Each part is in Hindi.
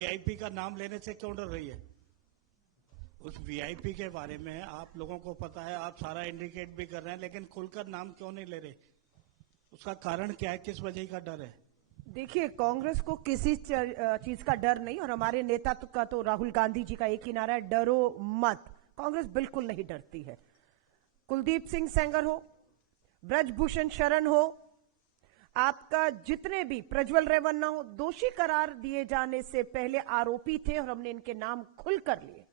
वीआईपी का नाम लेने से क्यों डर रही है? उस वीआईपी के बारे में आप लोगों को पता है, आप सारा इंडिकेट भी कर रहे हैं, लेकिन खुलकर नाम क्यों नहीं ले रहे? उसका कारण क्या है? किस वजह का डर है? देखिए, कांग्रेस को किसी चीज का डर नहीं, और हमारे नेता का तो राहुल गांधी जी का एक ही नारा है, डरो मत। कांग्रेस बिल्कुल नहीं डरती है। कुलदीप सिंह सेंगर हो, ब्रजभूषण शरण हो, आपका जितने भी प्रज्वल रेवन्ना हो, दोषी करार दिए जाने से पहले आरोपी थे और हमने इनके नाम खुल कर लिए।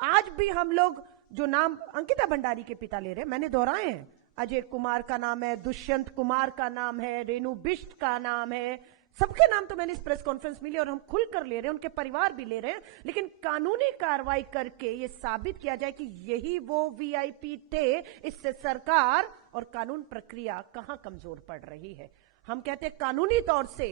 आज भी हम लोग जो नाम अंकिता भंडारी के पिता ले रहे हैं, मैंने दोहराए हैं, अजय कुमार का नाम है, दुष्यंत कुमार का नाम है, रेणु बिष्ट का नाम है, सबके नाम तो मैंने इस प्रेस कॉन्फ्रेंस में लिए और हम खुलकर ले रहे हैं, उनके परिवार भी ले रहे हैं। लेकिन कानूनी कार्रवाई करके यह साबित किया जाए कि यही वो वीआईपी थे, इससे सरकार और कानून प्रक्रिया कहां कमजोर पड़ रही है। हम कहते हैं कानूनी तौर से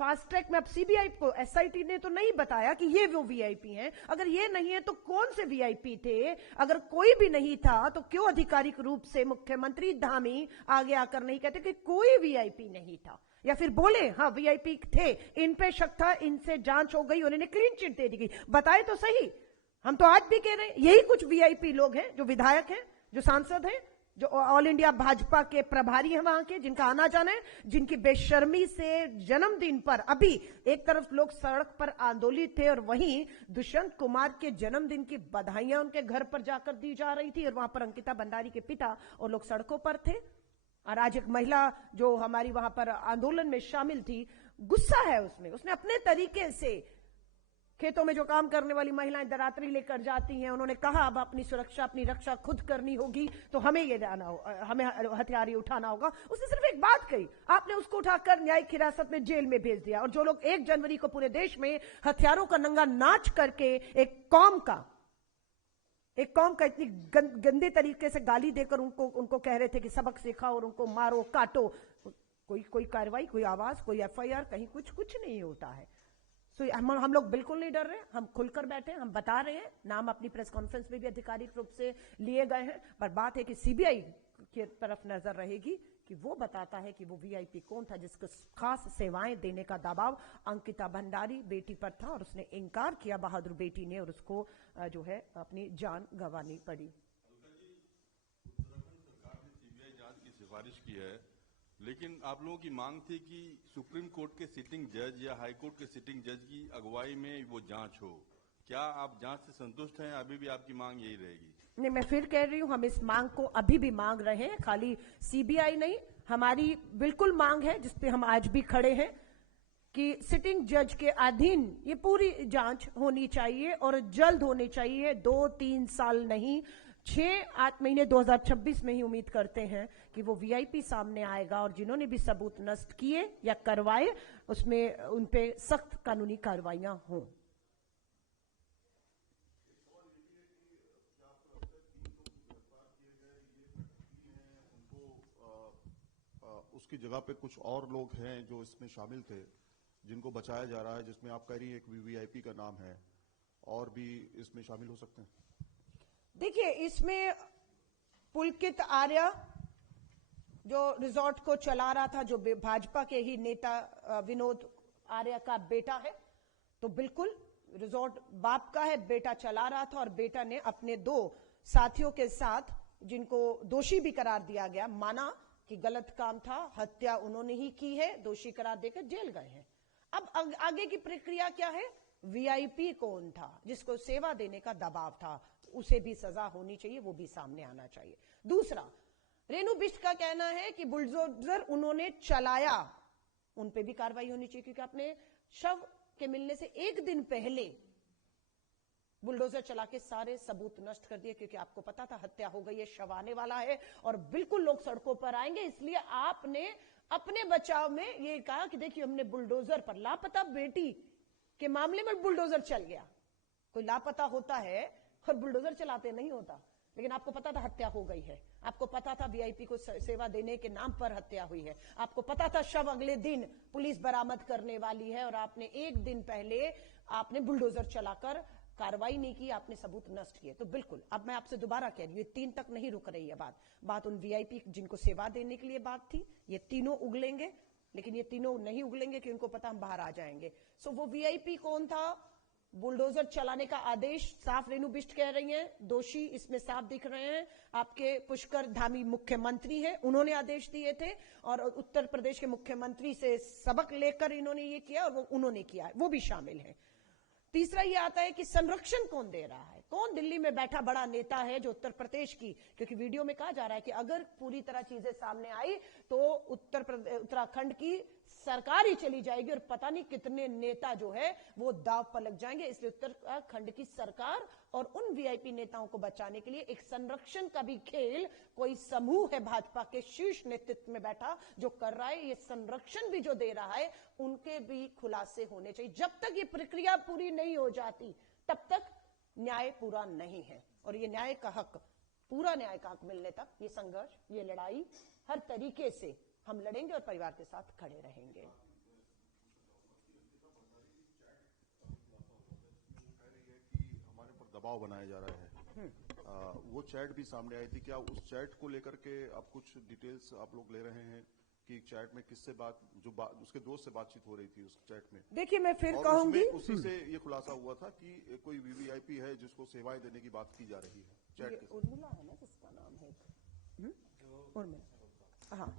फास्ट ट्रैक में अब सीबीआई को, एसआईटी ने तो नहीं बताया कि ये वो वीआईपी हैं। अगर ये नहीं है तो कौन से वीआईपी थे? अगर कोई भी नहीं था तो क्यों आधिकारिक रूप से मुख्यमंत्री धामी आगे आकर नहीं कहते कि कोई वीआईपी नहीं था, या फिर बोले हाँ वीआईपी थे, इन पे शक था, इनसे जांच हो गई, उन्होंने क्लीन चिट दे दी। बताए तो सही। हम तो आज भी कह रहे हैं यही कुछ वीआईपी लोग हैं, जो विधायक हैं, जो सांसद हैं, जो ऑल इंडिया भाजपा के प्रभारी हैं वहां के, जिनका आना जाना है, जिनकी बेशर्मी से जन्मदिन पर अभी एक तरफ लोग सड़क पर आंदोलित थे और वहीं दुष्यंत कुमार के जन्मदिन की बधाइयां उनके घर पर जाकर दी जा रही थी, और वहां पर अंकिता भंडारी के पिता और लोग सड़कों पर थे। और आज एक महिला जो हमारी वहां पर आंदोलन में शामिल थी, गुस्सा है उसमें, उसने अपने तरीके से खेतों में जो काम करने वाली महिलाएं दरातरी लेकर जाती हैं, उन्होंने कहा अब अपनी सुरक्षा, अपनी रक्षा खुद करनी होगी, तो हमें ये जाना हो, हमें हथियार उठाना होगा। उसने सिर्फ एक बात कही, आपने उसको उठाकर न्यायिक हिरासत में जेल में भेज दिया। और जो लोग 1 जनवरी को पूरे देश में हथियारों का नंगा नाच करके एक कौम का इतनी गंदे तरीके से गाली देकर उनको कह रहे थे कि सबक सिखाओ और उनको मारो काटो, कोई कार्रवाई, कोई आवाज, कोई एफआईआर, कहीं कुछ नहीं होता है। सो हम लोग बिल्कुल नहीं डर रहे, हम खुलकर बैठे, हम बता रहे हैं, नाम अपनी प्रेस कॉन्फ्रेंस में भी आधिकारिक रूप से लिए गए हैं। पर बात है कि सीबीआई की तरफ नजर रहेगी कि वो बताता है कि वो वीआईपी कौन था जिसको खास सेवाएं देने का दबाव अंकिता भंडारी बेटी पर था, और उसने इनकार किया, बहादुर बेटी ने, और उसको जो है अपनी जान गंवानी पड़ी। उत्तराखंड सरकार ने सीबीआई जांच की सिफारिश की है, लेकिन आप लोगों की मांग थी कि सुप्रीम कोर्ट के सिटिंग जज या हाई कोर्ट के सिटिंग जज की अगुवाई में वो जांच हो। क्या आप जांच से संतुष्ट हैं? अभी भी आपकी मांग यही रहेगी? नहीं, मैं फिर कह रही हूं, हम इस मांग को अभी भी मांग रहे हैं, खाली सीबीआई नहीं, हमारी बिल्कुल मांग है जिसपे हम आज भी खड़े हैं कि सिटिंग जज के अधीन ये पूरी जांच होनी चाहिए और जल्द होनी चाहिए, 2-3 साल नहीं, 6-8 महीने 2026 में ही उम्मीद करते हैं कि वो वीआईपी सामने आएगा, और जिन्होंने भी सबूत नष्ट किए या करवाए उसमें उनपे सख्त कानूनी कार्रवाइयां हों। उसकी जगह पे कुछ और लोग हैं जो इसमें शामिल थे, जिनको बचाया जा रहा है, जिसमें आप कह रही हैं एक वीवीआईपी का नाम है, और भी इसमें शामिल हो सकते हैं? देखिए, इसमें पुलकित आर्य जो रिजॉर्ट को चला रहा था, जो भाजपा के ही नेता विनोद आर्य का बेटा है, तो बिल्कुल रिजॉर्ट बाप का है, बेटा चला रहा था, और बेटा ने अपने 2 साथियों के साथ, जिनको दोषी भी करार दिया गया, माना कि गलत काम था, हत्या उन्होंने ही की है, दोषी करार देकर जेल गए हैं। अब आगे की प्रक्रिया क्या है? वीआईपी कौन था जिसको सेवा देने का दबाव था, उसे भी सजा होनी चाहिए, वो भी सामने आना चाहिए। दूसरा, रेणु बिष्ट का कहना है कि बुलडोजर उन्होंने चलाया, उन पे भी कार्रवाई होनी चाहिए, क्योंकि अपने शव के मिलने से 1 दिन पहले बुलडोजर चला के सारे सबूत नष्ट कर दिए, क्योंकि आपको पता था हत्या हो गई है, शव आने वाला है और बिल्कुल लोग सड़कों पर आएंगे। इसलिए आपने अपने बचाव में ये कहा कि देखिए हमने बुलडोजर पर, लापता बेटी के मामले में बुलडोजर चल गया। कोई लापता होता है और बुलडोजर चलाते नहीं होता, लेकिन आपको पता था हत्या हो गई है, आपको पता था वीआईपी को सेवा देने के नाम पर हत्या हुई है, आपको पता था शव अगले दिन पुलिस बरामद करने वाली है, और आपने 1 दिन पहले आपने बुलडोजर चलाकर कार्रवाई नहीं की, आपने सबूत नष्ट किए। तो बिल्कुल, अब मैं आपसे दोबारा कह रही हूं, 3 तक नहीं रुक रही है बात उन वीआईपी जिनको सेवा देने के लिए बात थी, ये तीनों उगलेंगे, लेकिन ये तीनों नहीं उगलेंगे कि उनको पता हम बाहर आ जाएंगे। सो वो वीआईपी कौन था, बुलडोजर चलाने का आदेश साफ रेणु बिष्ट कह रही हैं, दोषी इसमें साफ दिख रहे हैं। आपके पुष्कर धामी मुख्यमंत्री हैं, उन्होंने आदेश दिए थे और उत्तर प्रदेश के मुख्यमंत्री से सबक लेकर इन्होंने ये किया और वो उन्होंने किया है, वो भी शामिल है। तीसरा ये आता है कि संरक्षण कौन दे रहा है, कौन दिल्ली में बैठा बड़ा नेता है जो उत्तर प्रदेश की, क्योंकि वीडियो में कहा जा रहा है कि अगर पूरी तरह चीजें सामने आई तो उत्तराखंड की सरकार ही चली जाएगी और पता नहीं कितने नेता जो है वो दांव पर लग जाएंगे। इसलिए उत्तराखंड की सरकार और उन वीआईपी नेताओं को बचाने के लिए एक संरक्षण का भी खेल कोई समूह है भाजपा के शीर्ष नेतृत्व में बैठा जो कर रहा है। ये संरक्षण भी जो दे रहा है उनके भी खुलासे होने चाहिए। जब तक ये प्रक्रिया पूरी नहीं हो जाती तब तक न्याय पूरा नहीं है और ये न्याय का हक, पूरा न्याय का हक मिलने तक ये संघर्ष, ये लड़ाई हर तरीके से हम लड़ेंगे और परिवार के साथ खड़े रहेंगे। हमारे पर दबाव बनाया जा रहा है। वो चैट भी सामने आई थी, क्या उस चैट को लेकर के आप कुछ डिटेल्स आप लोग ले रहे हैं कि चैट में किससे उसके दोस्त से बातचीत हो रही थी उस चैट में? देखिए मैं फिर और कहूंगी, उसी से ये खुलासा हुआ था कि कोई वीवीआईपी है जिसको सेवाएं देने की बात की जा रही है चैट के। उर्मिला है ना जिसका नाम है, उर्मिला, हाँ